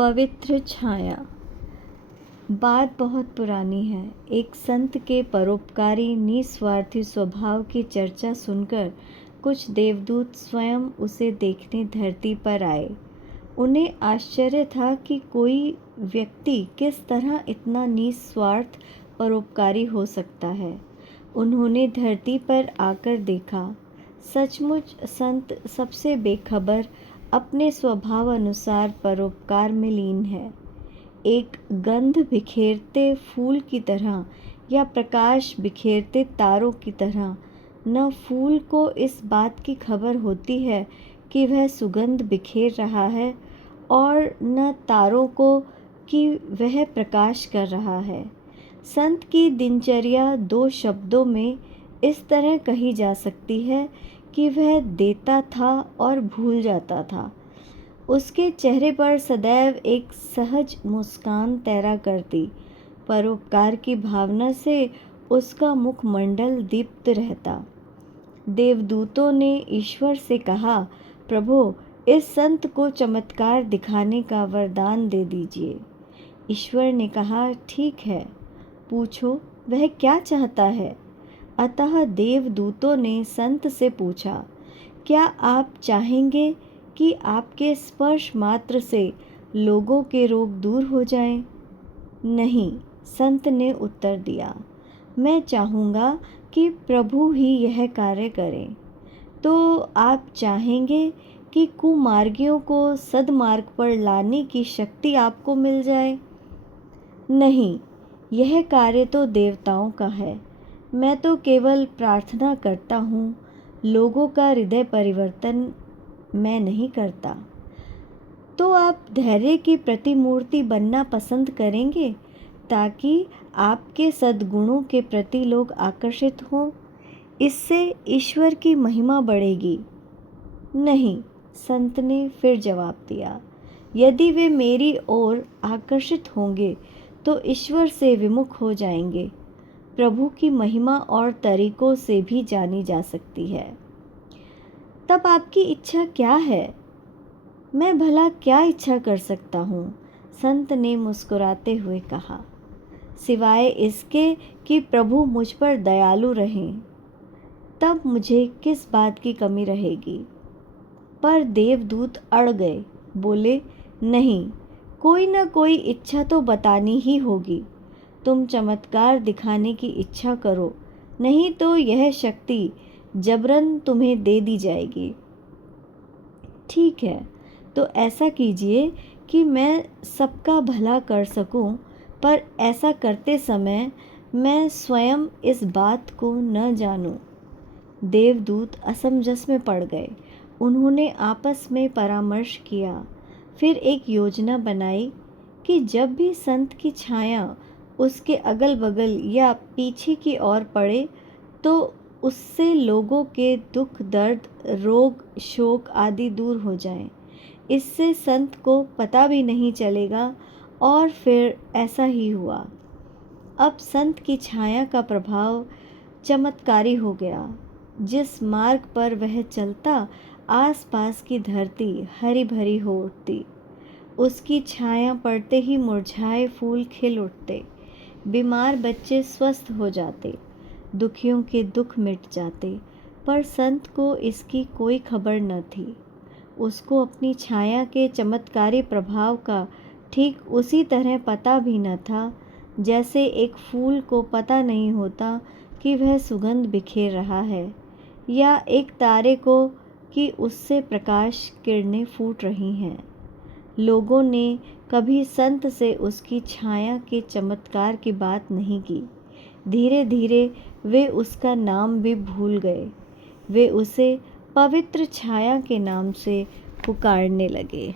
पवित्र छाया। बात बहुत पुरानी है। एक संत के परोपकारी निस्वार्थी स्वभाव की चर्चा सुनकर कुछ देवदूत स्वयं उसे देखने धरती पर आए। उन्हें आश्चर्य था कि कोई व्यक्ति किस तरह इतना निस्वार्थ परोपकारी हो सकता है। उन्होंने धरती पर आकर देखा, सचमुच संत सबसे बेखबर अपने स्वभाव अनुसार परोपकार में लीन है। एक गंध बिखेरते फूल की तरह या प्रकाश बिखेरते तारों की तरह न फूल को इस बात की खबर होती है कि वह सुगंध बिखेर रहा है और न तारों को कि वह प्रकाश कर रहा है। संत की दिनचर्या दो शब्दों में इस तरह कही जा सकती है कि वह देता था और भूल जाता था। उसके चेहरे पर सदैव एक सहज मुस्कान तैरा करती। परोपकार की भावना से उसका मुखमंडल दीप्त रहता। देवदूतों ने ईश्वर से कहा, प्रभु, इस संत को चमत्कार दिखाने का वरदान दे दीजिए। ईश्वर ने कहा, ठीक है, पूछो वह क्या चाहता है। अतः देवदूतों ने संत से पूछा, क्या आप चाहेंगे कि आपके स्पर्श मात्र से लोगों के रोग दूर हो जाएं? नहीं, संत ने उत्तर दिया, मैं चाहूँगा कि प्रभु ही यह कार्य करें। तो आप चाहेंगे कि कुमार्गियों को सद्मार्ग पर लाने की शक्ति आपको मिल जाए? नहीं, यह कार्य तो देवताओं का है। मैं तो केवल प्रार्थना करता हूँ, लोगों का हृदय परिवर्तन मैं नहीं करता। तो आप धैर्य की प्रतिमूर्ति बनना पसंद करेंगे ताकि आपके सद्गुणों के प्रति लोग आकर्षित हों। इससे ईश्वर की महिमा बढ़ेगी। नहीं, संत ने फिर जवाब दिया, यदि वे मेरी ओर आकर्षित होंगे तो ईश्वर से विमुख हो जाएंगे। प्रभु की महिमा और तरीकों से भी जानी जा सकती है। तब आपकी इच्छा क्या है? मैं भला क्या इच्छा कर सकता हूँ? संत ने मुस्कुराते हुए कहा, सिवाय इसके कि प्रभु मुझ पर दयालु रहें, तब मुझे किस बात की कमी रहेगी। पर देवदूत अड़ गए, बोले, नहीं, कोई न कोई इच्छा तो बतानी ही होगी। तुम चमत्कार दिखाने की इच्छा करो, नहीं तो यह शक्ति जबरन तुम्हें दे दी जाएगी। ठीक है, तो ऐसा कीजिए कि मैं सबका भला कर सकूं, पर ऐसा करते समय मैं स्वयं इस बात को न जानूं। देवदूत असमंजस में पड़ गए। उन्होंने आपस में परामर्श किया, फिर एक योजना बनाई कि जब भी संत की छाया उसके अगल बगल या पीछे की ओर पड़े तो उससे लोगों के दुख दर्द रोग शोक आदि दूर हो जाएं। इससे संत को पता भी नहीं चलेगा। और फिर ऐसा ही हुआ। अब संत की छाया का प्रभाव चमत्कारी हो गया। जिस मार्ग पर वह चलता, आसपास की धरती हरी भरी हो उठती। उसकी छाया पड़ते ही मुरझाए फूल खिल उठते, बीमार बच्चे स्वस्थ हो जाते, दुखियों के दुख मिट जाते। पर संत को इसकी कोई खबर न थी। उसको अपनी छाया के चमत्कारी प्रभाव का ठीक उसी तरह पता भी न था जैसे एक फूल को पता नहीं होता कि वह सुगंध बिखेर रहा है, या एक तारे को कि उससे प्रकाश किरणें फूट रही हैं। लोगों ने कभी संत से उसकी छाया के चमत्कार की बात नहीं की। धीरे धीरे वे उसका नाम भी भूल गए। वे उसे पवित्र छाया के नाम से पुकारने लगे।